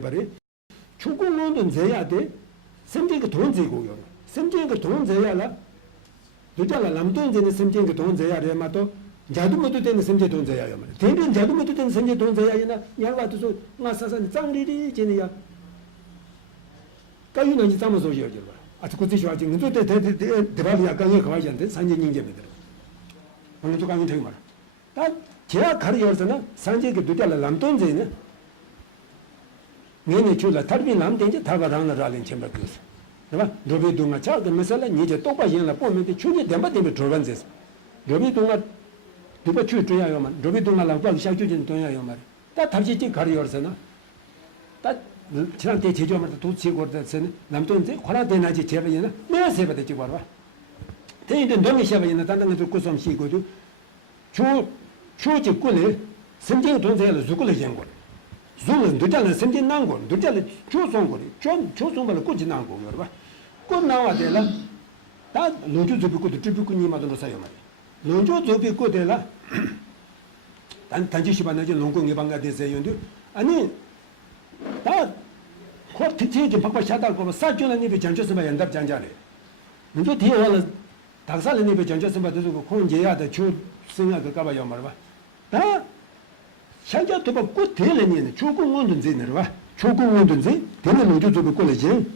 말이 축구는 돼야 돼. 선진그 돈 제고요. 선진그 돈 돼야라. 도자라 남돈제는 선진그 돈 돼야 돼마도 자두모도 되는 선진 돈 돼야요 말. 대변 자두모도 되는 선진 돈 돼야이나 양가도 나사산 짱리리 제니야. 까유는 이제 잠을 소리요 저 봐. 아주 그때 좋아진 것도 대발이 약간의 가와지한테 산진인제입니다. 오늘 또 강의 되게 많아. 다 제가 가르쳐서는 산진그 도자라 남돈제는 내내 줄라 탈비 남된지 다바랑을 알린 챔버 그스. 봐. 로비 동아 차가 mesela 니제 똑바지나 보면 추지 담바 되면 들어간제스. 로비 동아 누가 추줘야요만. 로비 동아랑 봐 샤주진 동야요만. 다 답지지 가르쳐서는 다 지난때 제조하면서 도 제거됐으니 남돈제 관아되나지 제발이나 내가 세바대 지 봐라. 대인데 너무 시합이나 단단한 거 고som 시고도 추지 꿀에 선진 돈세를 주고를 jen 거. zul은 도자는 선진 난 거. 도자는 조송 거리. 조송을 꾸지 난 거. 여러분. 꼭 나와 되라. 다 논주 접고도 접고님마도 놓사요 말이야. 논주 접고 되라. 단지 시반하지 논공 예방가 되세요인데 아니 다 코트티 좀 바꿔 샤다 거 사줄은 입에 장쳐서 봐 연답 장자래. 먼저 뒤에 와서 닭살은 입에 장쳐서 봐 두고 공제야 돼. 주 생각 그 가봐요 말봐. 다 샤자 또 바꾸 되려니 조공원도 되는 봐. 조공원도 돼. 되는 논주 접고 걸리지.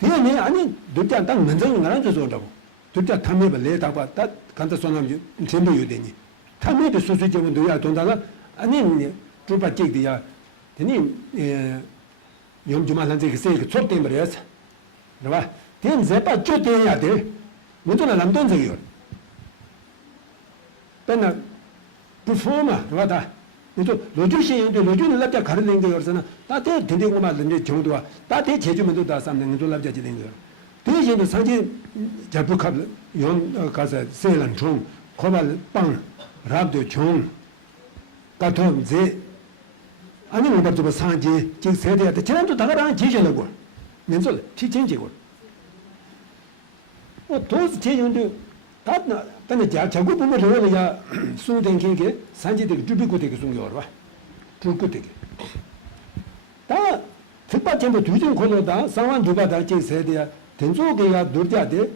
되네 아니 도자 딱 먼저는 나랑 줘서라고. 도자 탐매를 내다 봐. 딱 간다 손함 전부 요되니. 탐매도 소수적으로 도야 돈다가 아니 주바 찍디야. 되니 용주만 한테 그 촛대 버려서. 그봐. 된 제바 쫓대야 돼. 먼저는 남돈적이요. 때나 performer 그러다. 또 로주시인데 로주는 납자 가르는 게 없어나 따대 되는 말은 정도와 따대 제주면도 다 삼는 거 납자 되는 거. 대신에 상지 잡부캅 용 가서 세란 총 코발 빵 랍도 총 가통 제 아니 뭐 가지고 상지 즉 세대한테 지난도 다가랑 지셔라고. 면설 티ချင်း도스 제용도 다나 근데 자고 보면 저거야 수den케게 산지들 주비고 되게 숨겨라 봐. 줄고 되게. 다 특파 전부 두진 걸어다 상황 누가 달지 세대야 된소게야 놀자데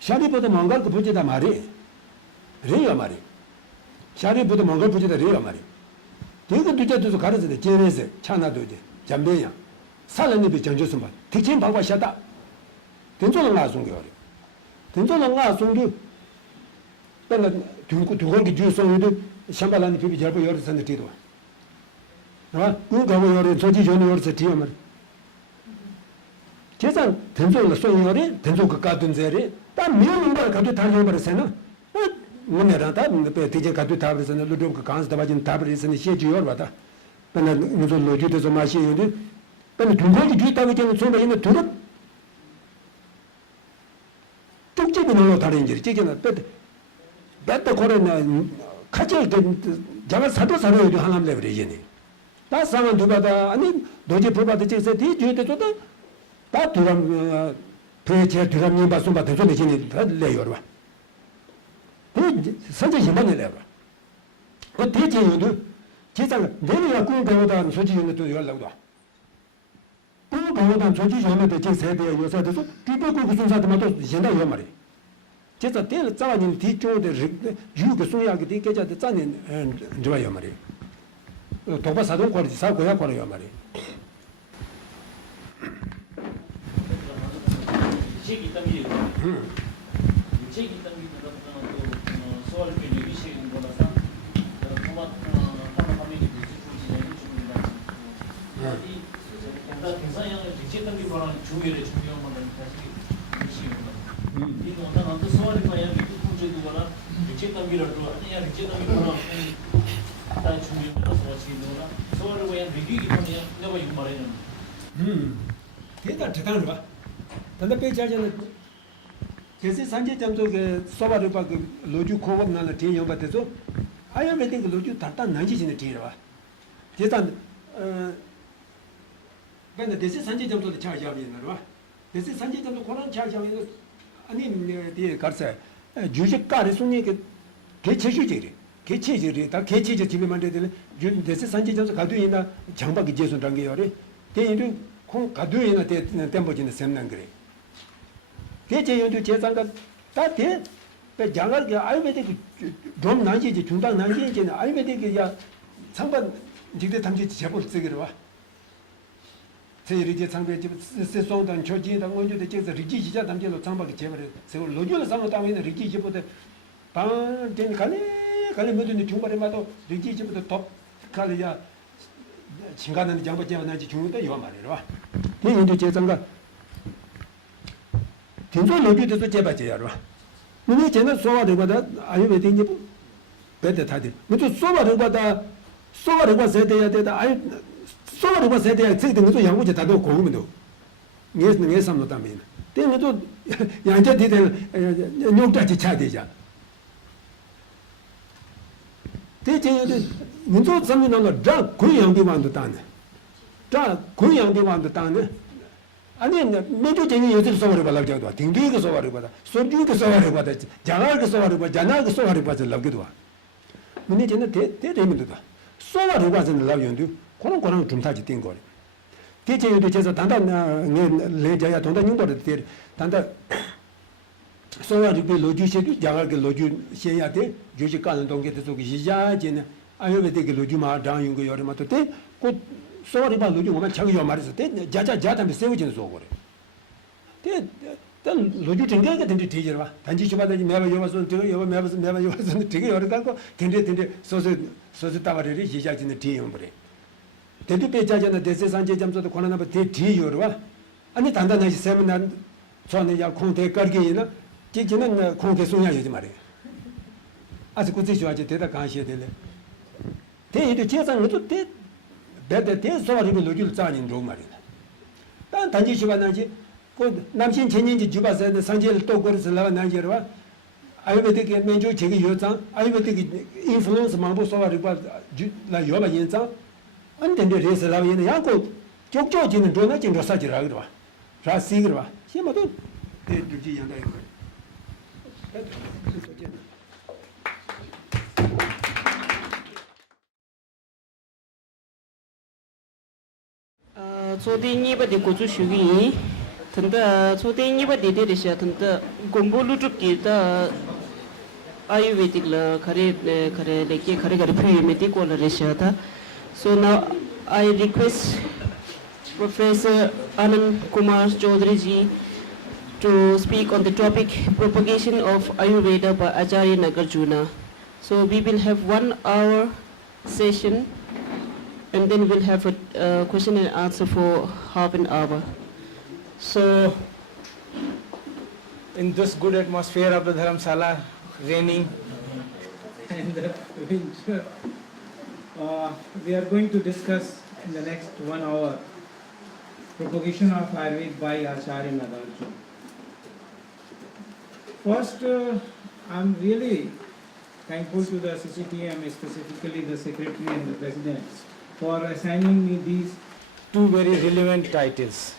샤리보다 망갈 거 보지다 말이. 레야 말이. 샤리보다 망갈 보지다 레야 말이. 대고 두자도 가르쳐서 제레세 차나도 이제 잠배야. 살는데 정조선 봐. 특징 방과 샤다. 된소는 나 숨겨라. 된소는 나 숨겨 두고기 주소도 샴발라니 비비 잡고 열었는데 뒤도 와. 그 가고 열어 저지 전에 열어서 뒤에만 제산 된소를 소용이 된소 그 가든 제리 다 미는 걸 가도 다녀 버렸잖아. 오늘하다 그 대제 가도 다 버렸잖아. 루도 그 간스 다바진 다 버렸으니 시지 열 받아. 근데 무슨 로지도 좀 마시는데 근데 두고기 뒤다고 전에 좀 있는 두릅 쪽집이 놀러 다니는지 찌개나 배터 거래나 같이 자가 사도 사료도 하나만 내버리지니 다 상한 두바다 아니 노제 불바다 제세 뒤 뒤에 또다 다 두람 프레체 두람님 바송 바다 좀 되지니 다 내요 봐. 그 선제 힘만 내려 봐. 그 대체요도 제상 내려가 꾼 배우다 소지 용도 또 열라고도. 또 배우다 소지 용도 제 세대 요사도 뒤보고 그 순사도마도 현다 요 말이. 제가 때를 짜는 뒤쪽에 유그 소야게 되게자데 짜는 좋아요 말이. 도바 사동 거리 사고야 거려요 말이. 책이 있다면 책이 있다면 또 소화를 좀 유기시키는 거라서 토마토 하면이 무슨 진행이 조금이다. 이 경상형을 직접적인 거랑 중요를 중요한 거는 사실 유시입니다. 이 어떤 소화를 봐야 미국적이거나 직접적이라도 아니야 직접적이거나 다 중요한 소화시키거나 소화를 봐야 미국이 뭐냐 내가 이거 말하는. 대단 대단한 거. 근데 배자전에 제세 산지 점속에 소바를 봐그 로주 코업 나는 대형 같아서 아야메딩 그 로주 다다 난지진에 뒤에와. 대단 근데 제세 산지 점속에 차지하고 있는 거 봐. 제세 산지 점속 그런 차지하고 있는 아니 뒤에 가서 주식가를 손이 그 개체주지리 개체지리 다 개체지 집에만 되는 제세 산지 점속 가도 있나 장박이 제선한 게 요래 대인도 콩 가두이나 템포진의 셈난 그래 대제연도 제상가 다대 장가게 아이베데 좀 난지지 중단 난지지 아이베데 야 상반 직대 탐지 제법 쓰기로 와 제리제 상배지 세송단 조지당 원주대 제서 리지지자 담제로 상박이 제벌 세월 로주를 상로 땅에 리지지보다 방 되니 갈래 모든 중발에마도 리지지보다 더 갈이야 진가는 장바 제원하지 중요다 이와 말이라 와 대인도 제상가 진짜 로주대도 제바제야로 너네 쟤는 소화되거다 아유베딩이 배대 타디 뭐또 소화되거다 세대야 되다 아유 소화되고 세대야 세대 것도 양고지 다도 고음도 네 삼도 담에 때문에도 양자 되들 용자지 차대자 대제도 민족 삼민은 자 고양비만도 따네 자 고양비만도 따네 아니 민족쟁이 여들 소화를 받아도 딩딩이 소화를 받아 소중이 소화를 받아 장하게 소화를 받아 장하게 소화를 받아 라기도 와 근데 쟤는 대대미도다 소화를 받는 라연도 그런 좀 타지 된 거래 대체유도 제서 단단 레자야 돈다 용도를 대 단단 소화를 비 로주시도 장하게 로주 시해야 돼 주식 가는 동계도 속이 시자제는 아유베되게 로주마 당용거 여름마도 때곧 소화를 받 로주 오면 자기 요 말해서 때 자자자담에 세워지는 소거래 때 로주 정경게 된데 되지라 봐 단지 주바다지 매바 요와서 되게 요 매바 요와서 되게 여러 가고 된데 소소 따바리리 시작지는 뒤용 버래 대두 배자잖아 대세산제 점서도 권한하고 대뒤요로 와 아니 단단하게 세면 저는 야 공대 깔게이나 지지는 공대 소냐지 말이야 아주 그때 좋아지 대다 가셔야 될래 대이도 제상도 대 배대 대소리를 로줄 짜는 종 말이야 단 단지 주바나지 그 남신 전년지 주바서 상제를 또 거기서 나가나지로 와 아이베드게 민족 제기 요장 아이베드게 인플루언스 망보 소리가 나 요바 인장 안된데 레슬라위는 야고 쪽쪽지는 돈을 좀 사지라 그러 봐. 라시그러 봐. 심어도 대주지 양다 이거. 초대니버디 고주슈기 근데 초대니버디 데리셔 근데 공부루줍기다 아유베틱라 카레 레키 카레 퓨메틱올레셔다. So now I request Professor Anand Kumar Chaudhary ji to speak on the topic propagation of Ayurveda by Acharya Nagarjuna. So we will have 1 hour session and then we'll have a question and answer for half an hour. So in this good atmosphere of the Dharamsala, raining and winter, we are going to discuss in the next 1 hour propagation of Ayurveda by Acharya Nagarjuna. First, I'm really thankful to the CCTM, specifically the Secretary and the President, for assigning me these 2 very relevant titles.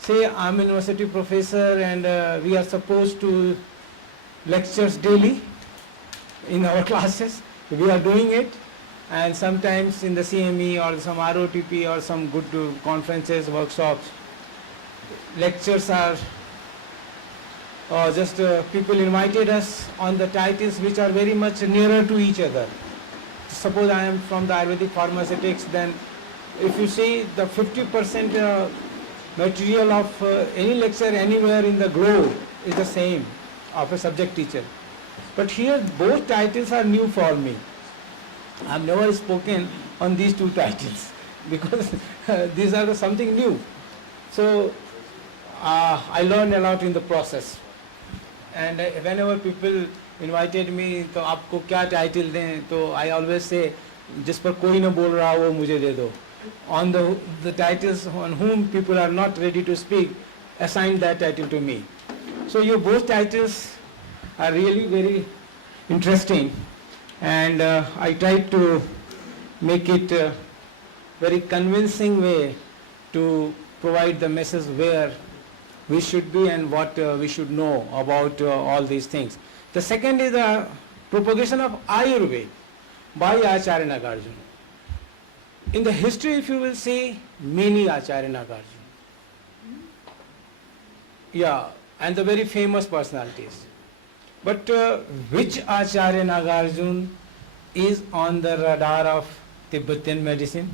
Say I'm a university professor and we are supposed to lectures daily in our classes. We are doing it. And sometimes in the CME or some ROTP or some good conferences, workshops, lectures are just people invited us on the titles which are very much nearer to each other. Suppose I am from the Ayurvedic pharmaceutics, then if you see the 50% material of any lecture anywhere in the globe is the same of a subject teacher. But here both titles are new for me. I have never spoken on these 2 titles because these are something new. So I learned a lot in the process. And whenever people invited me, तो आपको क्या title दें? तो I always say, जिस पर कोई न बोल रहा वो मुझे दे दो. On the titles on whom people are not ready to speak, assign that title to me. So your both titles are really very interesting. And I tried to make it a very convincing way to provide the message where we should be and what we should know about all these things. The second is the propagation of Ayurveda by Acharya Nagarjuna. In the history, if you will see, many Acharya Nagarjuna. Yeah, and the very famous personalities. But which Acharya Nagarjuna is on the radar of Tibetan medicine?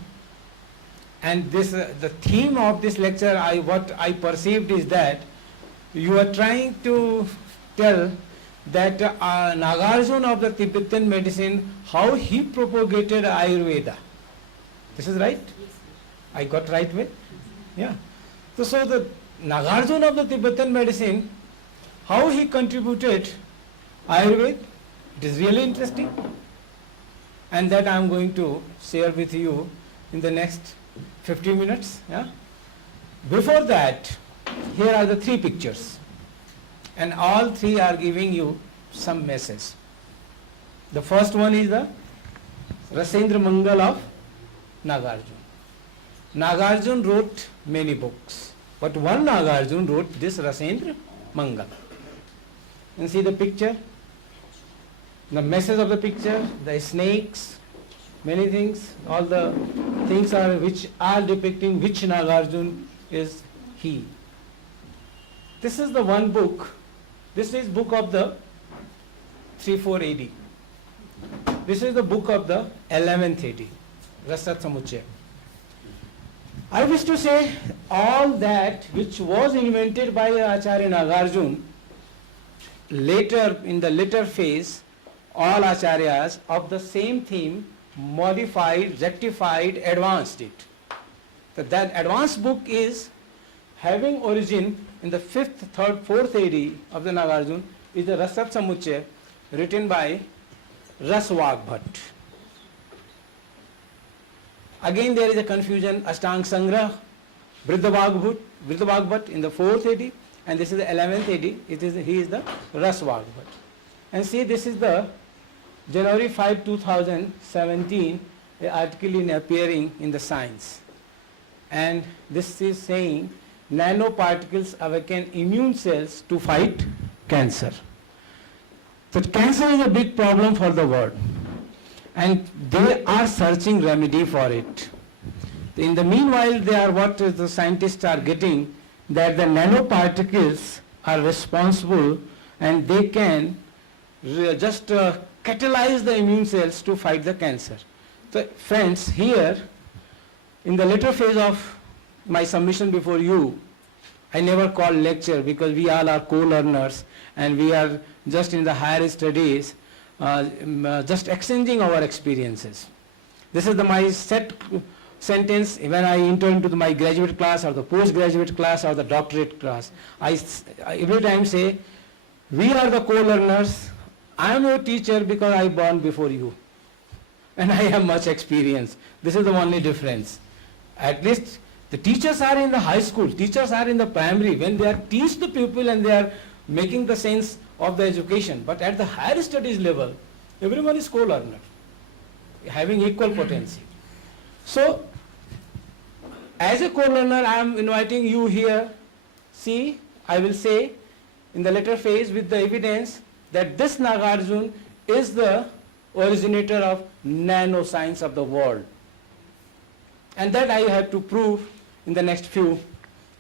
And this, the theme of this lecture, what I perceived is that you are trying to tell that Nagarjuna of the Tibetan medicine, how he propagated Ayurveda. This is right? I got right way? Yeah. So the Nagarjuna of the Tibetan medicine, how he contributed Ayurveda, it is really interesting. And that I am going to share with you in the next 50 minutes. Yeah? Before that, here are the three pictures. And all three are giving you some message. The first one is the Rasendra Mangal of Nagarjuna. Nagarjuna wrote many books, but one Nagarjuna wrote this Rasendra Mangal. And see the picture? The message of the picture, the snakes, many things, all the things are which are depicting which Nagarjuna is he. This is the one book. This is book of the 3-4 AD. This is the book of the 11th AD, Rasat Samuchaya. I wish to say all that which was invented by Acharya Nagarjuna, later in the later phase, all acharyas of the same theme modified, rectified, advanced it. So that advanced book is having origin in the 5th, 3rd, 4th AD of the Nagarjuna is the Rasat Samuchaya written by Raswag Bhatt. Again there is a confusion, Ashtang Sangrah, Vriddhabhag Bhatt in the 4th AD, and this is the 11th AD, he is the Raswag Bhatt. And see, this is the January 5, 2017 article appearing in the Science. And this is saying nanoparticles awaken immune cells to fight cancer. So cancer is a big problem for the world, and they are searching remedy for it. In the meanwhile, they are what the scientists are getting, that the nanoparticles are responsible and they can just catalyze the immune cells to fight the cancer. So friends, here in the later phase of my submission before you, I never call lecture because we all are co-learners and we are just in the higher studies, just exchanging our experiences. This is my set sentence when I enter into my graduate class or the postgraduate class or the doctorate class. I every time say, we are the co-learners. I am your teacher because I born before you. And I have much experience. This is the only difference. At least the teachers are in the high school, teachers are in the primary, when they are teach the pupil and they are making the sense of the education. But at the higher studies level, everyone is co-learner, having equal potency. So, as a co-learner, I am inviting you here. See, I will say in the later phase with the evidence that this Nagarjuna is the originator of nanoscience of the world. And that I have to prove in the next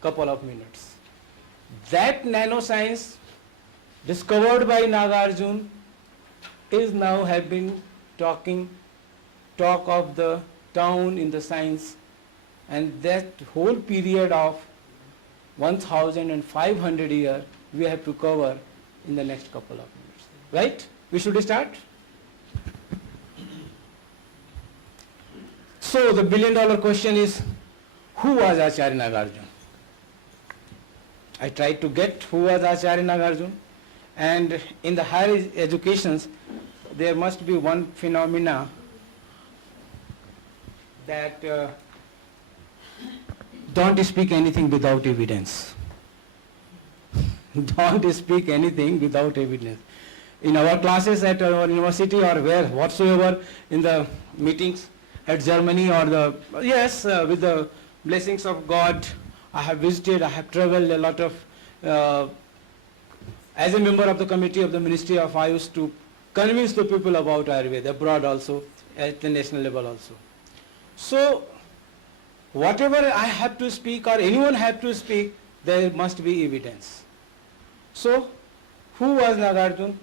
couple of minutes. That nanoscience discovered by Nagarjuna is now have been talk of the town in the science, and that whole period of 1500 years we have to cover in the next couple of minutes. Right? We should start? So the billion-dollar question is, who was Acharya Nagarjuna? I tried to get who was Acharya Nagarjuna, and in the higher educations there must be one phenomena that don't speak anything without evidence. Don't speak anything without evidence. In our classes at our university or whatsoever, in the meetings at Germany or with the blessings of God, I have visited, I have traveled a lot of, as a member of the committee of the Ministry of Ayush to convince the people about Ayurveda, abroad also, at the national level also. So, whatever I have to speak or anyone have to speak, there must be evidence. So, who was Nagarjuna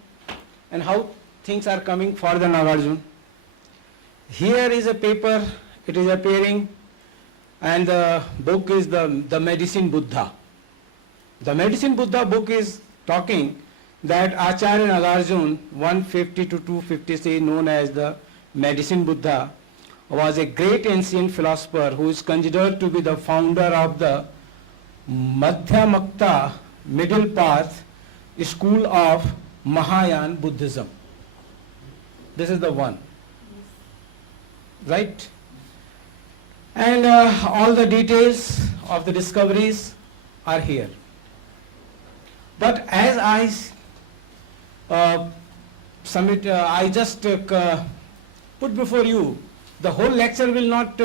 and how things are coming for the Nagarjuna? Here is a paper, it is appearing, and the book is the Medicine Buddha. The Medicine Buddha book is talking that Acharya Nagarjuna 150 to 250 known as the Medicine Buddha was a great ancient philosopher who is considered to be the founder of the Madhyamakta middle path school of Mahayana Buddhism. This is the one, right? And all the details of the discoveries are here. But as I just put before you, the whole lecture will not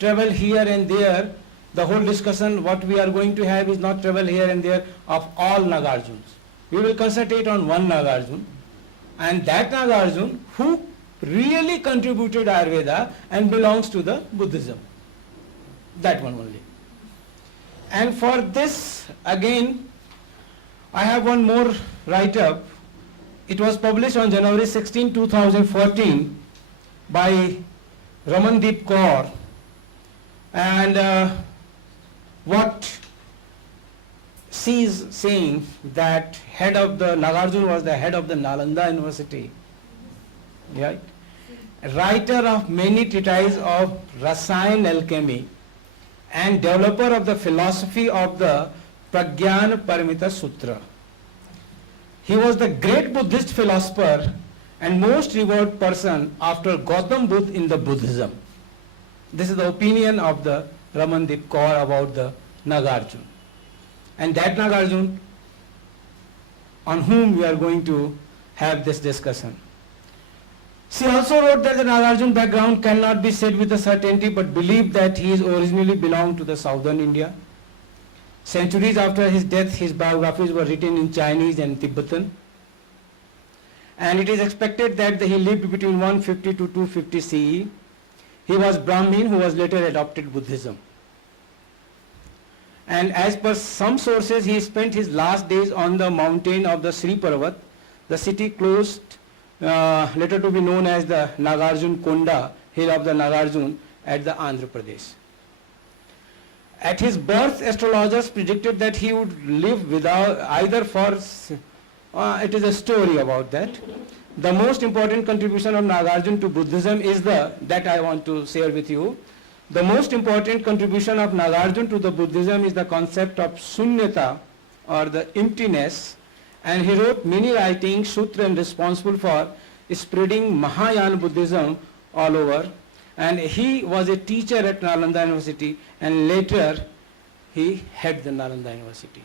travel here and there. The whole discussion, what we are going to have is not travel here and there of all Nagarjunas. We will concentrate on one Nagarjuna, and that Nagarjuna who really contributed Ayurveda and belongs to the Buddhism. That one only. And for this, again, I have one more write-up. It was published on January 16, 2014 by Ramandeep Kaur, and what she is saying that head of the Nagarjuna was the head of the Nalanda University, right? Writer of many treatises of Rasayan alchemy and developer of the philosophy of the Pragyan Paramita Sutra. He was the great Buddhist philosopher and most revered person after Gautam Buddha in the Buddhism. This is the opinion of the Ramandeep Kaur about the Nagarjuna. And that Nagarjuna on whom we are going to have this discussion. She also wrote that the Nagarjuna background cannot be said with a certainty, but believed that he is originally belonged to the southern India. Centuries after his death, his biographies were written in Chinese and Tibetan. And it is expected that he lived between 150 to 250 CE. He was Brahmin who was later adopted Buddhism. And as per some sources, he spent his last days on the mountain of the Sri Parvat, the city closed, later to be known as the Nagarjuna Konda, hill of the Nagarjuna at the Andhra Pradesh. At his birth, astrologers predicted that he would live without either for, it is a story about that. The most important contribution of Nagarjuna to Buddhism is that I want to share with you. The most important contribution of Nagarjuna to the Buddhism is the concept of Sunyata, or the emptiness, and he wrote many writings, sutra, and responsible for spreading Mahayana Buddhism all over. And he was a teacher at Nalanda University, and later he headed the Nalanda University.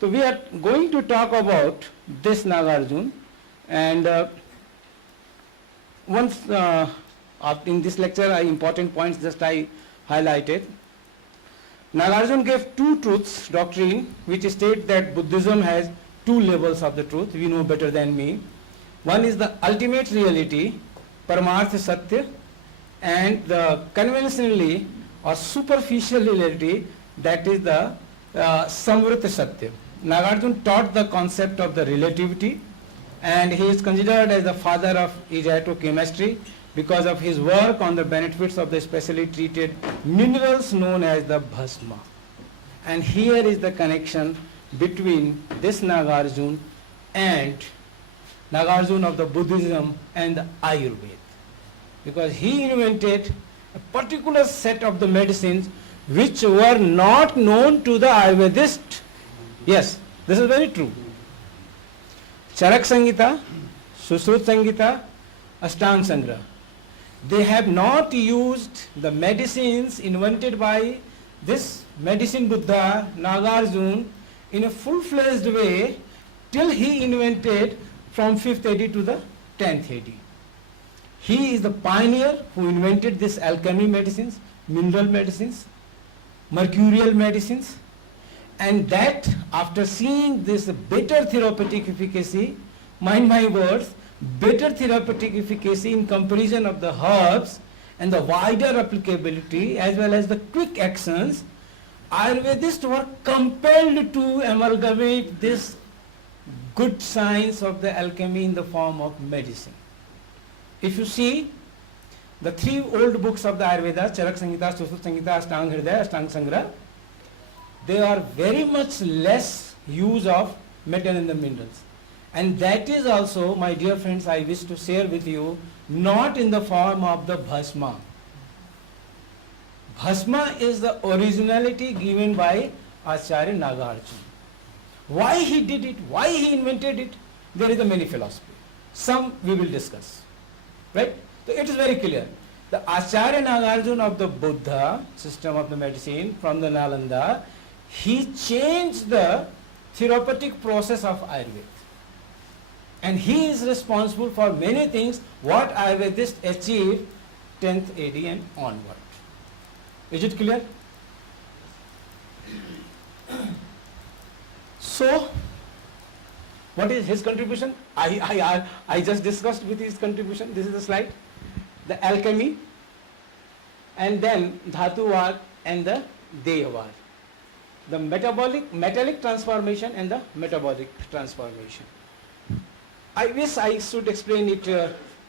So we are going to talk about this Nagarjuna, and once in this lecture, important points just I highlighted. Nagarjuna gave two truths doctrine, which state that Buddhism has two levels of the truth. We know better than me. One is the ultimate reality, Paramartha Satya, and the conventionally or superficial reality, that is the Samvrita Satya. Nagarjuna taught the concept of the relativity, and he is considered as the father of agatochemistry because of his work on the benefits of the specially treated minerals known as the bhasma. And here is the connection between this Nagarjuna and Nagarjuna of the Buddhism and the Ayurveda, because he invented a particular set of the medicines which were not known to the Ayurvedist. Yes, this is very true. Charak Samhita, Sushrut Samhita, Ashtanga Sangraha. They have not used the medicines invented by this medicine Buddha, Nagarjuna, in a full-fledged way till he invented from 5th AD to the 10th AD. He is the pioneer who invented this alchemy medicines, mineral medicines, mercurial medicines, and that after seeing this better therapeutic efficacy, mind my words, better therapeutic efficacy in comparison of the herbs, and the wider applicability as well as the quick actions, Ayurvedists were compelled to amalgamate this good science of the alchemy in the form of medicine. If you see the three old books of the Ayurveda, Charak Samhita, Sushrut Samhita, Ashtanga Hridaya, Ashtanga Sangra, they are very much less use of metal and the minerals. And that is also, my dear friends, I wish to share with you, not in the form of the Bhasma. Bhasma is the originality given by Acharya Nagarjuna. Why he did it, why he invented it, there is a many philosophy. Some we will discuss. Right? So it is very clear. The Acharya Nagarjuna of the Buddha system of the medicine from the Nalanda, he changed the therapeutic process of Ayurveda. And he is responsible for many things what Ayurvedists achieved 10th AD and onward. Is it clear? So, what is his contribution? I just discussed with his contribution. This is the slide. The alchemy, and then Dhatuvad and the Deyavad. The metallic transformation and the metabolic transformation. I wish I should explain it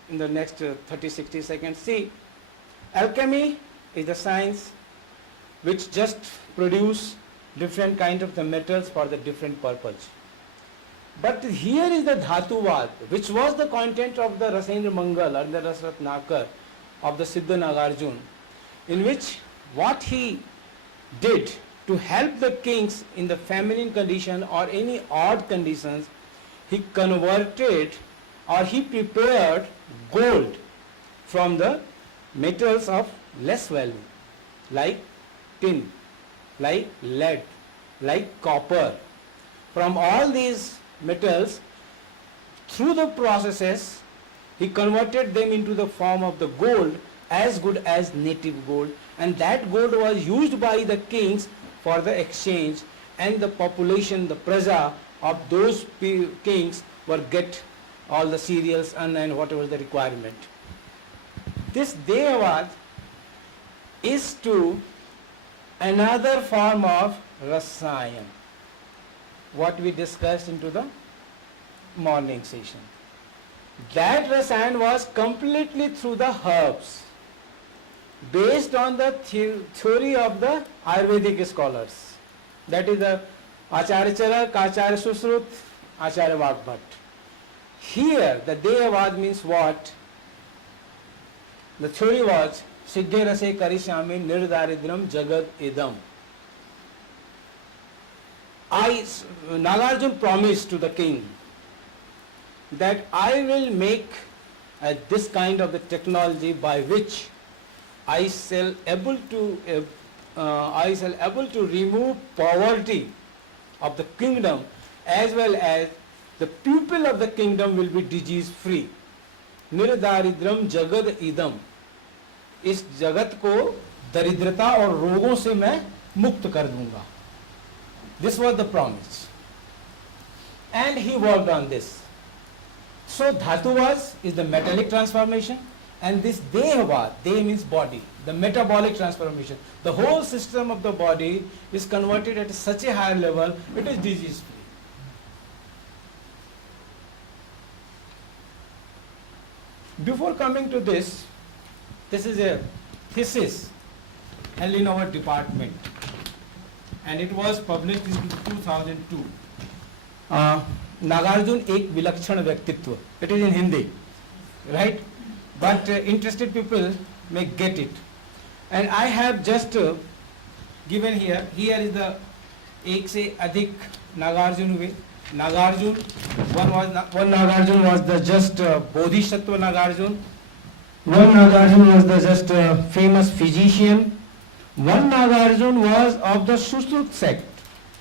in the next 30-60 seconds. See, alchemy is the science which just produce different kind of the metals for the different purpose. But here is the Dhatuvad, which was the content of the Rasendra Mangal or the Rasratnakar of the Siddha Nagarjuna, in which what he did to help the kings in the feminine condition or any odd conditions, he converted or he prepared gold from the metals of less value, like tin, like lead, like copper. From all these metals, through the processes, he converted them into the form of the gold, as good as native gold, and that gold was used by the kings for the exchange, and the population, the praja of those kings were get all the cereals and whatever the requirement. This Deyavad is to another form of Rasayan, what we discussed into the morning session. That Rasayan was completely through the herbs, based on the theory of the Ayurvedic scholars. That is the Acharya Charak, Acharya Sushrut, Acharya Vagbhat. Here the Deyavad means what? The theory was Siddhe Rase Karishyami Nirdaridram Jagad Idam. Nagarjuna promised to the king that I will make this kind of the technology by which I shall able to remove poverty of the kingdom, as well as the people of the kingdom will be disease free. Nirdaridram Jagad Idam. इस जगत को दरिद्रता और रोगों से मैं मुक्त कर दूंगा. This was the promise, and he worked on this. So Dhatuvas is the metallic transformation, and this Deyavad, Dey means body, the metabolic transformation. The whole system of the body is converted at such a higher level, it is disease free. Before coming to this is a thesis held in our department, and it was published in 2002. Nagarjuna एक विलक्षण व्यक्तित्व. It is in Hindi, right? But interested people may get it. And I have just given here. Here is the एक से अधिक Nagarjuna हुए. Nagarjuna, one Nagarjuna was the just Bodhisattva Nagarjuna. One Nagarjuna was the just famous physician. One Nagarjuna was of the Sushrut sect,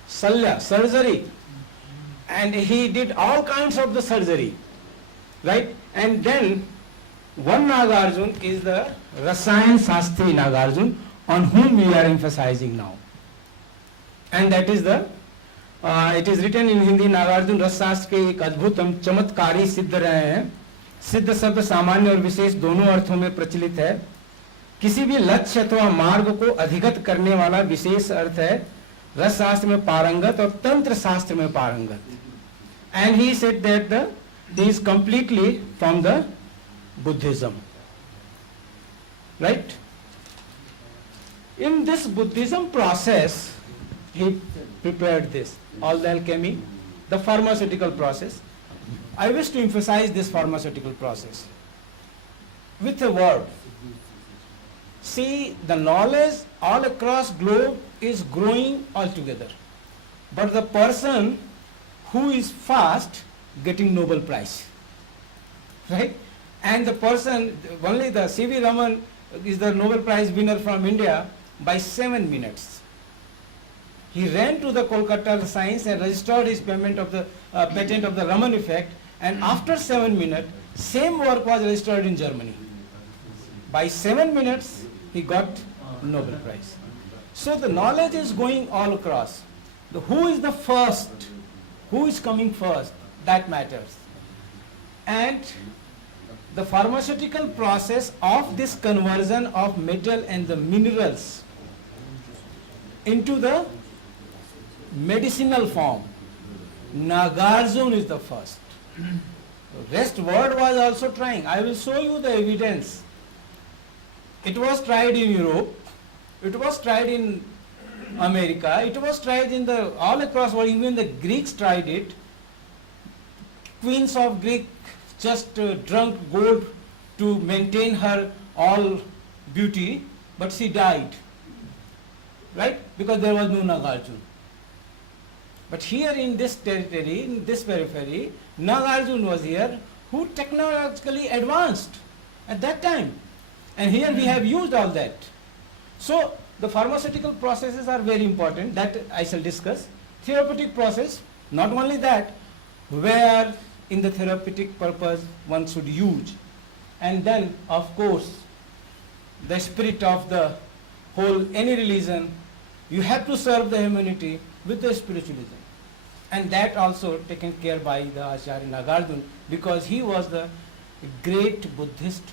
Salya, surgery, and he did all kinds of the surgery, right? And then one Nagarjuna is the Rasayan Shastri Nagarjuna, on whom we are emphasizing now. And that is the, it is written in Hindi, Nagarjuna रसशास्त्र के एक अद्भुत चमत्कारी सिद्ध रहे हैं. सिद्ध शब्द सामान्य और विशेष दोनों अर्थों में प्रचलित है. किसी भी लक्ष्य अथवा मार्ग को अधिगत करने वाला विशेष अर्थ है रस शास्त्र में पारंगत और तंत्र शास्त्र में पारंगत. And he said that he is completely from the Buddhism. Right? In this Buddhism process, he prepared this, all the alchemy, the pharmaceutical process. I wish to emphasize this pharmaceutical process with a word. See, the knowledge all across globe is growing altogether, but the person who is fast getting Nobel Prize, right? And the person, only the C.V. Raman is the Nobel Prize winner from India by 7 minutes. He ran to the Kolkata Science and registered his payment of the patent of the Raman effect, and after 7 minutes, same work was registered in Germany. By 7 minutes, he got Nobel Prize. So the knowledge is going all across. Who is the first? Who is coming first? That matters. And the pharmaceutical process of this conversion of metal and the minerals into the medicinal form, Nagarjuna is the first. The rest world was also trying. I will show you the evidence. It was tried in Europe, it was tried in America, it was tried in the all across world. Even the Greeks tried it. Queens of Greek just drank gold to maintain her all beauty, but she died, right? Because there was no Nagarjuna. But here in this territory, in this periphery, Nagarjuna was here, who technologically advanced at that time. And here we have used all that. So the pharmaceutical processes are very important, that I shall discuss. Therapeutic process, not only that, where in the therapeutic purpose one should use. And then, of course, the spirit of the whole, any religion, you have to serve the humanity with the spiritualism. And that also taken care by the Acharya Nagarjuna, because he was the great Buddhist.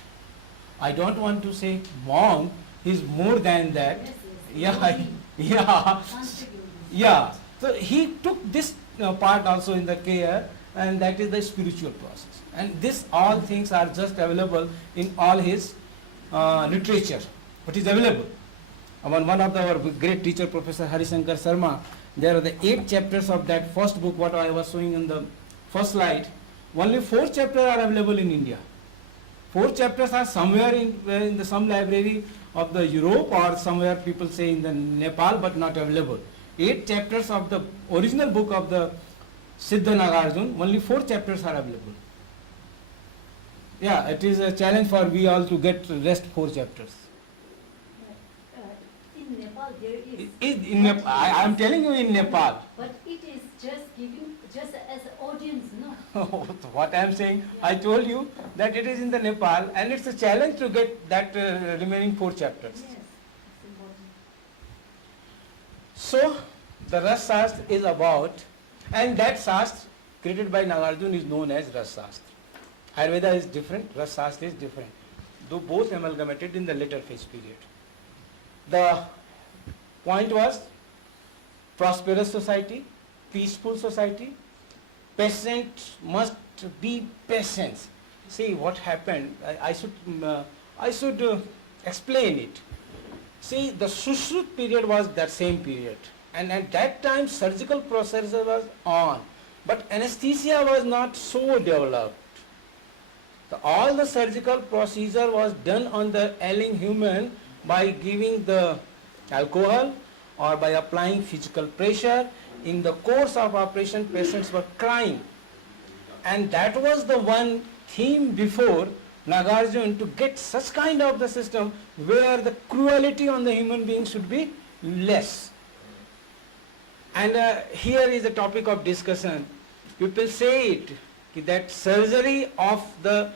I don't want to say monk, he is more than that. Yeah. So he took this part also in the care, and that is the spiritual process. And this all things are just available in all his literature. What is available? One of our great teacher, Professor Harishankar Sharma, there are the 8 chapters of that first book, what I was showing in the first slide. Only 4 chapters are available in India. 4 chapters are somewhere in the some library of the Europe, or somewhere people say in the Nepal, but not available. 8 chapters of the original book of the Siddha Nagarjuna, only 4 chapters are available. Yeah, it is a challenge for we all to get rest 4 chapters. In Nepal there is. In Nepal, I am telling you in Nepal. But it is just giving, just as an audience, no? What I am saying, I told you that it is in the Nepal, and it's a challenge to get that remaining 4 chapters. Yes, it's important. So, the Ras Shastra is about, and that Shastra created by Nagarjuna is known as Ras Shastra. Ayurveda is different, Ras Shastra is different, though both amalgamated in the later phase period. The point was prosperous society, peaceful society, patient must be patient. See what happened, I should explain it. See, the Sushrut period was that same period, and at that time surgical process was on, but anesthesia was not so developed. All the surgical procedure was done on the ailing human by giving the alcohol or by applying physical pressure. In the course of operation, patients were crying, and that was the one theme before Nagarjuna, to get such kind of the system where the cruelty on the human being should be less. And here is a topic of discussion. People say it, that surgery of the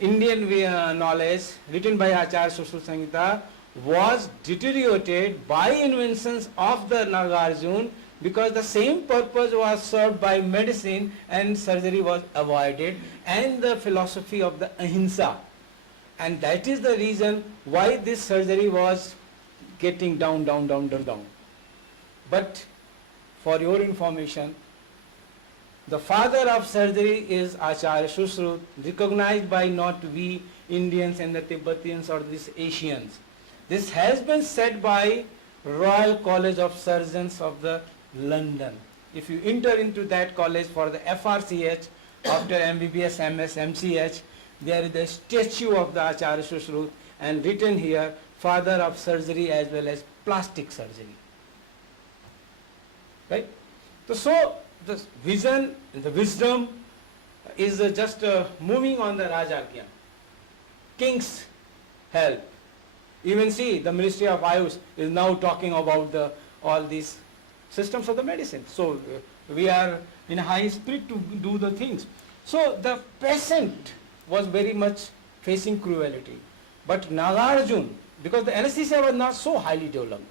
Indian knowledge written by Acharya Sushruta Samhita was deteriorated by inventions of the Nagarjuna, because the same purpose was served by medicine and surgery was avoided, and the philosophy of the ahimsa. And that is the reason why this surgery was getting down. But for your information, the father of surgery is Acharya Sushrut, recognized by not we Indians and the Tibetan or these Asians. This has been said by Royal College of Surgeons of the London. If you enter into that college for the FRCH, after MBBS, MS, MCH, there is a statue of the Acharya Sushrut and written here, father of surgery as well as plastic surgery. Right? So the vision and the wisdom is just moving on the Rajagya, king's help. Even see, the Ministry of Ayush is now talking about all these systems of the medicine. So we are in a high spirit to do the things. So the patient was very much facing cruelty. But Nagarjuna, because the anesthesia was not so highly developed,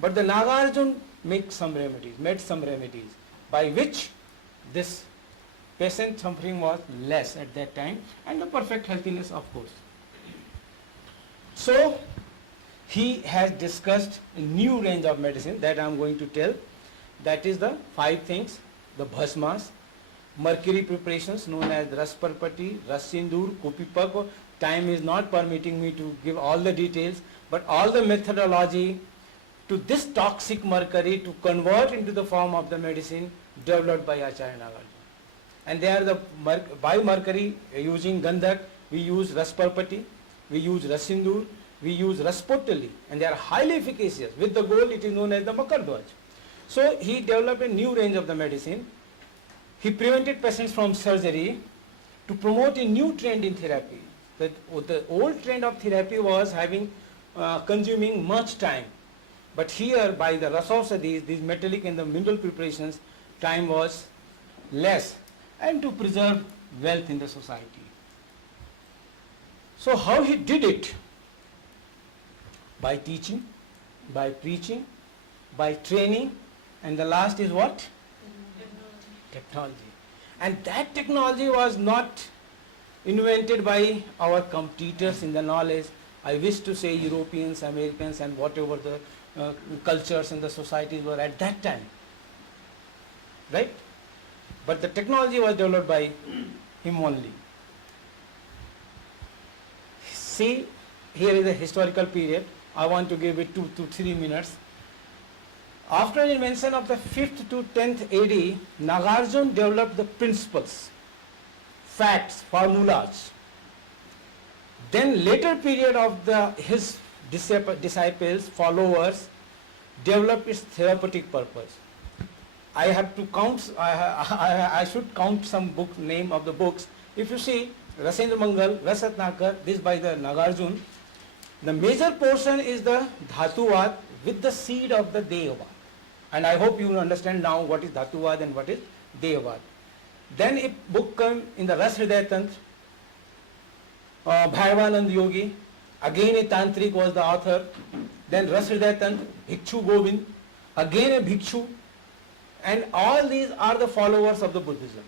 but the Nagarjuna made some remedies by which this patient suffering was less at that time and the perfect healthiness, of course. So he has discussed a new range of medicine that I am going to tell. That is the 5 things, the bhasmas, mercury preparations known as rasparpati, rasindur, kupipak. Time is not permitting me to give all the details, but all the methodology to this toxic mercury to convert into the form of the medicine developed by Acharya Nagarjuna. And they are by mercury using Gandhak, we use rasparpati, we use rasindur, we use raspotali, and they are highly efficacious. With the goal, it is known as the Makardwaj. So he developed a new range of the medicine. He prevented patients from surgery to promote a new trend in therapy. The old trend of therapy was consuming much time. But here, by the rasausadis, these metallic and the mineral preparations, time was less, and to preserve wealth in the society. So how he did it? By teaching, by preaching, by training, and the last is what? Technology. And that technology was not invented by our competitors in the knowledge. I wish to say Europeans, Americans, and whatever the cultures and the societies were at that time. Right? But the technology was developed by him only. See, here is a historical period. I want to give it 2 to 3 minutes. After the invention of the 5th to 10th AD, Nagarjuna developed the principles, facts, formulas. Then later period of his disciples, followers, developed its therapeutic purpose. I have to count, I should count some name of the books. If you see, Rasendra Mangal, Rasatnakar, this by the Nagarjuna, the major portion is the Dhatuvad with the seed of the Deavad. And I hope you understand now what is Dhatuvad and what is Deavad. Then a book came in the Ras Hridaya Tantra, Bhaivanand Yogi, again a Tantric was the author. Then Ras Hridaya Tantra, Bhikshu Govind, again a Bhikshu. And all these are the followers of the Buddhism.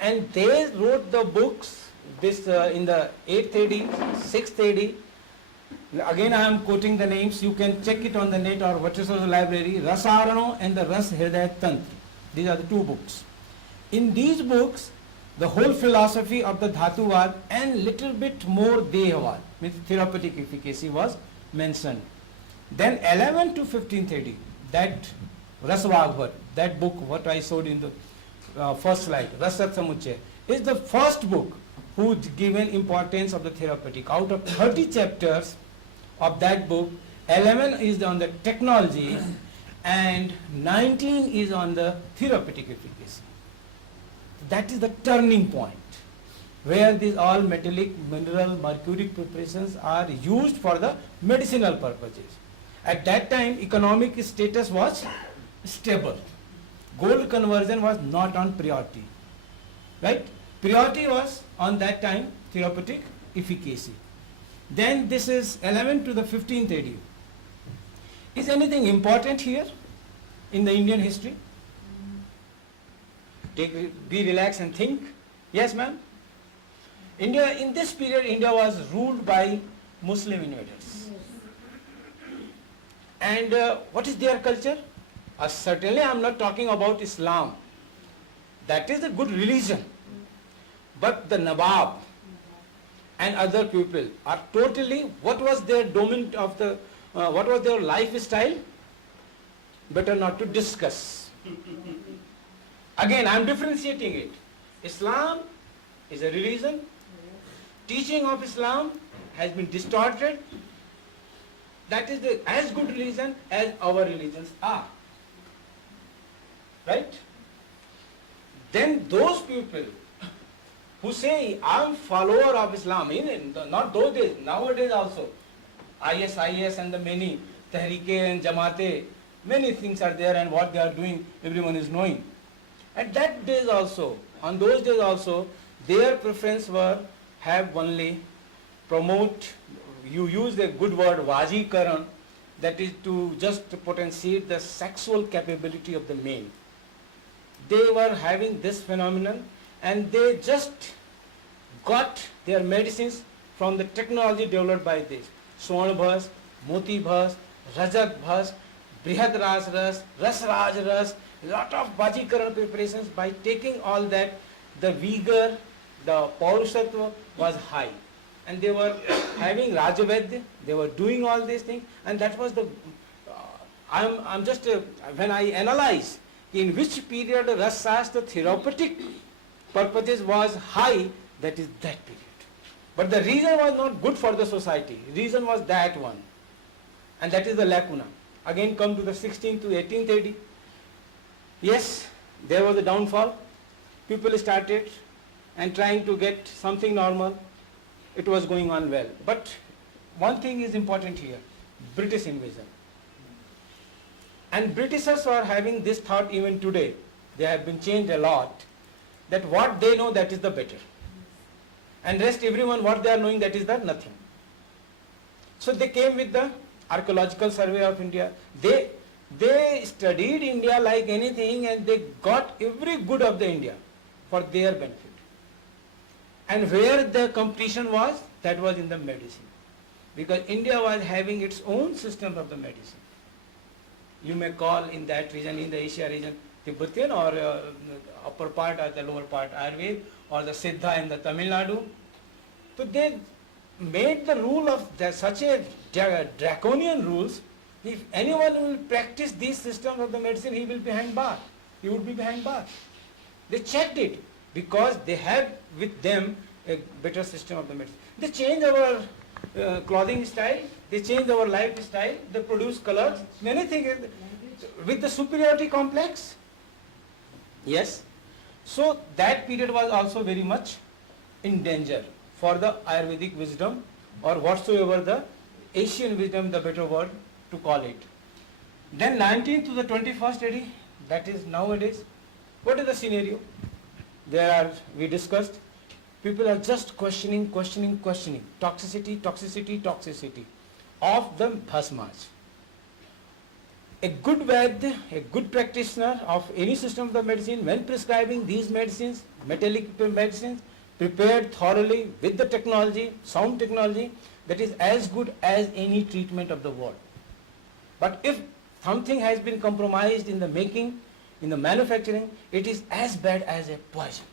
And they wrote the books in the 8th AD, 6th AD. Again I am quoting the names, you can check it on the net or whatever library, Rasarano and the Ras Hridaya Tantra. These are the 2 books. In these books, the whole philosophy of the Dhatuvad and little bit more Deavad, means therapeutic efficacy, was mentioned. Then 11th to 15th AD, that Rasvagvar, that book what I showed in the first slide, Rasat Samuchaya, is the first book who given importance of the therapeutic. Out of 30 chapters of that book, 11 is on the technology and 19 is on the therapeutic efficacy. That is the turning point where these all metallic, mineral, mercuric preparations are used for the medicinal purposes. At that time, economic status was stable. Gold conversion was not on priority. Right? Priority was on that time therapeutic efficacy. Then this is 11 to the 15th AD. Is anything important here in the Indian history? Be relaxed and think. Yes, ma'am? India, in this period, India was ruled by Muslim invaders. And what is their culture? Certainly I am not talking about Islam. That is a good religion. But the Nawab and other people are totally, what was their domain of the, what was their lifestyle? Better not to discuss. Again, I am differentiating it. Islam is a religion. Teaching of Islam has been distorted. That is as good religion as our religions are. Right? Then those people who say, I am follower of Islam, not those days, nowadays also, ISIS and the many, Tehreek and Jamaate, many things are there, and what they are doing, everyone is knowing. At that days also, on those days also, their preference were have only promote, you use a good word, Vajikaran, that is to just potentiate the sexual capability of the male. They were having this phenomenon, and they just got their medicines from the technology developed by this. Swarn Bhas, Moti Bhas, Rajat Bhas, Brihad Ras Ras, Ras Raj Ras, lot of Vajikaran preparations. By taking all that, the vigor, the Paurushatva was high. And they were having Rajavedya, they were doing all these things, and that was the, I'm just, when I analyze in which period Rasashastra therapeutic purposes was high, that is that period. But the reason was not good for the society, reason was that one, and that is the lacuna. Again come to the 16th to 18th AD. Yes, there was a downfall, people started and trying to get something normal. It was going on well. But one thing is important here, British invasion. And Britishers are having this thought even today. They have been changed a lot, that what they know, that is the better. And rest everyone, what they are knowing, that is the nothing. So they came with the archaeological survey of India. They studied India like anything, and they got every good of the India for their benefit. And where the competition was, that was in the medicine. Because India was having its own system of the medicine. You may call in that region, in the Asia region, Tibetan or upper part or the lower part Ayurveda, or the Siddha in the Tamil Nadu. So they made the rule of such a draconian rules. If anyone will practice these systems of the medicine, he will be behind bar. He would be behind bar. They checked it because they have with them a better system of the medicine. They change our clothing style, they change our lifestyle, they produce colors, many things with the superiority complex. Yes. So that period was also very much in danger for the Ayurvedic wisdom, or whatsoever the Asian wisdom, the better word to call it. Then 19th to the 21st AD, that is nowadays, what is the scenario? There are, we discussed, people are just questioning, toxicity of the bhasmas. A good Vaidya, a good practitioner of any system of the medicine, when prescribing these medicines, metallic medicines, prepared thoroughly with the technology, sound technology, that is as good as any treatment of the world. But if something has been compromised in the making, in the manufacturing, it is as bad as a poison.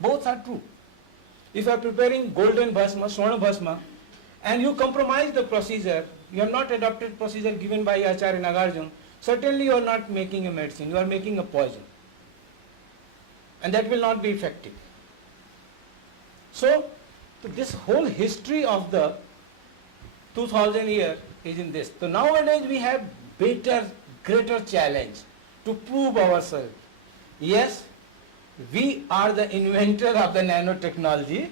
Both are true. If you are preparing golden bhasma, Swarna bhasma, and you compromise the procedure, you have not adopted procedure given by Acharya Nagarjuna, certainly you are not making a medicine, you are making a poison. And that will not be effective. So this whole history of the 2000 years is in this. So nowadays we have better, greater challenge to prove ourselves. Yes, we are the inventor of the nanotechnology.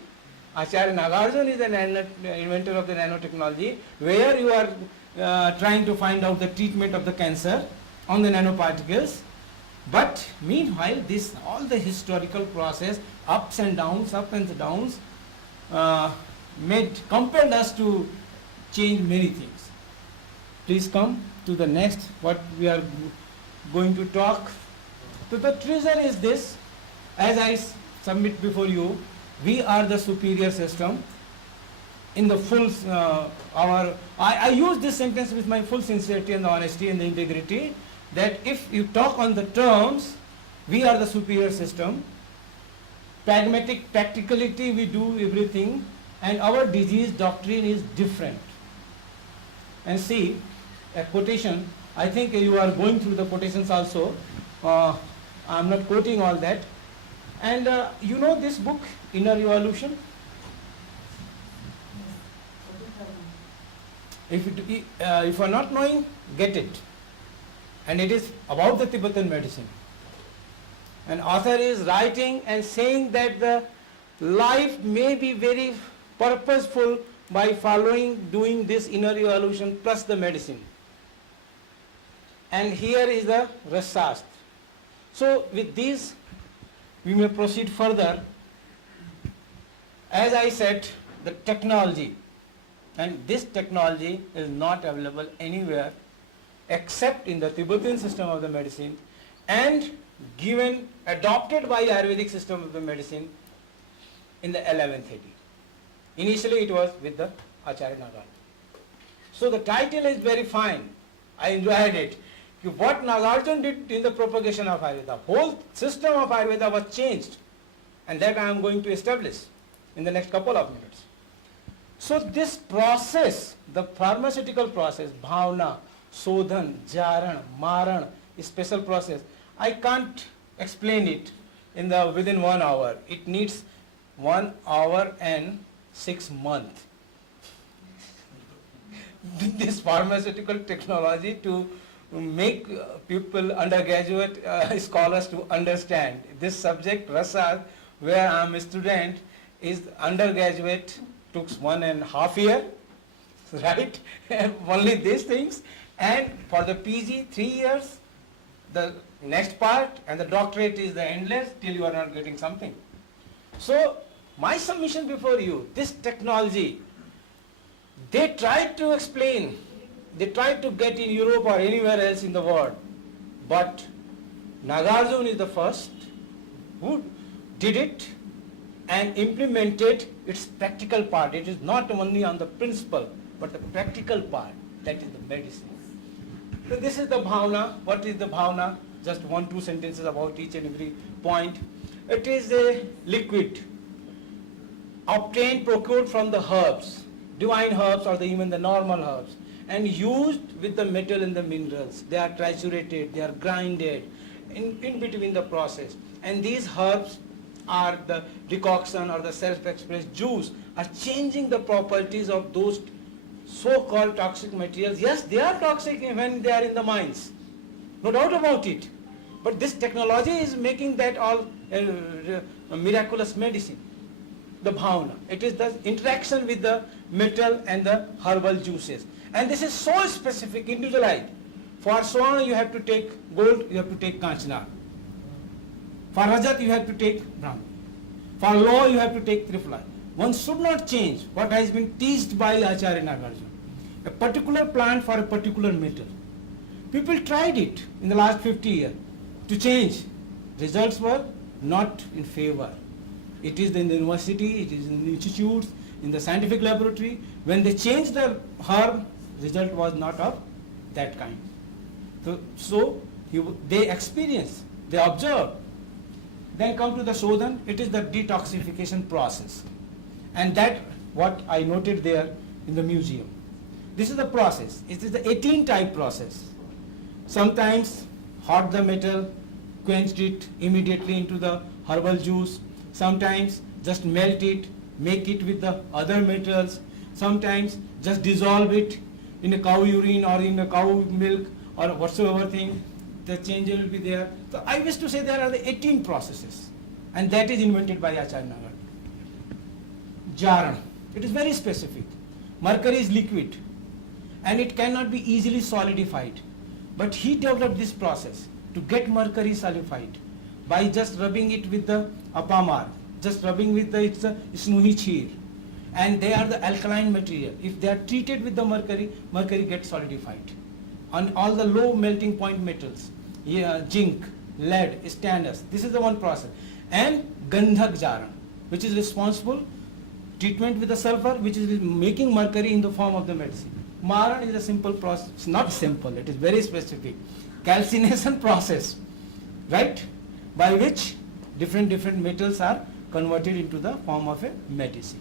Acharya Nagarjuna is the inventor of the nanotechnology, where you are trying to find out the treatment of the cancer on the nanoparticles. But meanwhile, this all the historical process, ups and downs, compelled us to change many things. Please come to the next, what we are going to talk. So the treasure is this, as I submit before you, we are the superior system in the full, I use this sentence with my full sincerity and the honesty and the integrity, that if you talk on the terms, we are the superior system, pragmatic practicality, we do everything, and our disease doctrine is different. And see, a quotation, I think you are going through the quotations also, I'm not quoting all that, and you know this book, Inner Evolution? If you are not knowing, get it. And it is about the Tibetan medicine. An author is writing and saying that the life may be very purposeful by doing this inner evolution plus the medicine. And here is the Rasastra. So with these, we may proceed further. As I said, the technology, and this technology is not available anywhere except in the Tibetan system of the medicine, and adopted by Ayurvedic system of the medicine in the 11th AD. Initially it was with the Acharya Nagarjuna. So the title is very fine. I enjoyed it. What Nagarjuna did in the propagation of Ayurveda, whole system of Ayurveda was changed, and that I am going to establish in the next couple of minutes. So this process, the pharmaceutical process, bhavna, sodhan, jaran, maran, is special process. I can't explain it within 1 hour. It needs 1 hour and 6 months. This pharmaceutical technology to make people, undergraduate scholars to understand. This subject, Rasa, where I am a student, is undergraduate, took 1.5 years, right? Only these things. And for the PG, 3 years, the next part, and the doctorate is the endless till you are not getting something. So, my submission before you, this technology, they tried to explain, they tried to get in Europe or anywhere else in the world, but Nagarjuna is the first who did it and implemented its practical part. It is not only on the principle, but the practical part, that is the medicine. So this is the bhavna. What is the bhavna? Just 1-2 sentences about each and every point. It is a liquid obtained, procured from the herbs, divine herbs or even the normal herbs, and used with the metal and the minerals. They are triturated, they are grinded in between the process. And these herbs are the decoction or the self-expressed juice are changing the properties of those so-called toxic materials. Yes, they are toxic when they are in the mines, no doubt about it. But this technology is making that all a miraculous medicine. The bhavna, it is the interaction with the metal and the herbal juices. And this is so specific, individualized. For Swarna you have to take gold, you have to take Kanchana. For Rajat you have to take Brahman. For law you have to take Triphala. One should not change what has been teased by Acharya Nagarjuna. A particular plant for a particular metal. People tried it in the last 50 years to change. Results were not in favor. It is in the university, it is in the institutes, in the scientific laboratory. When they changed the herb, result was not of that kind. So they experience, they observe. Then come to the Sodhan, it is the detoxification process. And that what I noted there in the museum. This is the process. It is the 18 type process. Sometimes hot the metal, quenched it immediately into the herbal juice. Sometimes just melt it, make it with the other metals. Sometimes just dissolve it in a cow urine or in a cow milk or whatsoever thing. The change will be there. So I wish to say there are the 18 processes, and that is invented by Acharya Nagarjuna. Jaran, it is very specific. Mercury is liquid and it cannot be easily solidified. But he developed this process to get mercury solidified by just rubbing it with the apamar, just rubbing with the snuhi cheer. And they are the alkaline material. If they are treated with the mercury, mercury gets solidified. On all the low melting point metals, zinc, lead, stannous, this is the one process. And gandhak jaran. which is responsible, treatment with the sulfur, which is making mercury in the form of the medicine. Maran is a simple process, it's not simple, it is very specific. Calcination process, right, by which different metals are converted into the form of a medicine.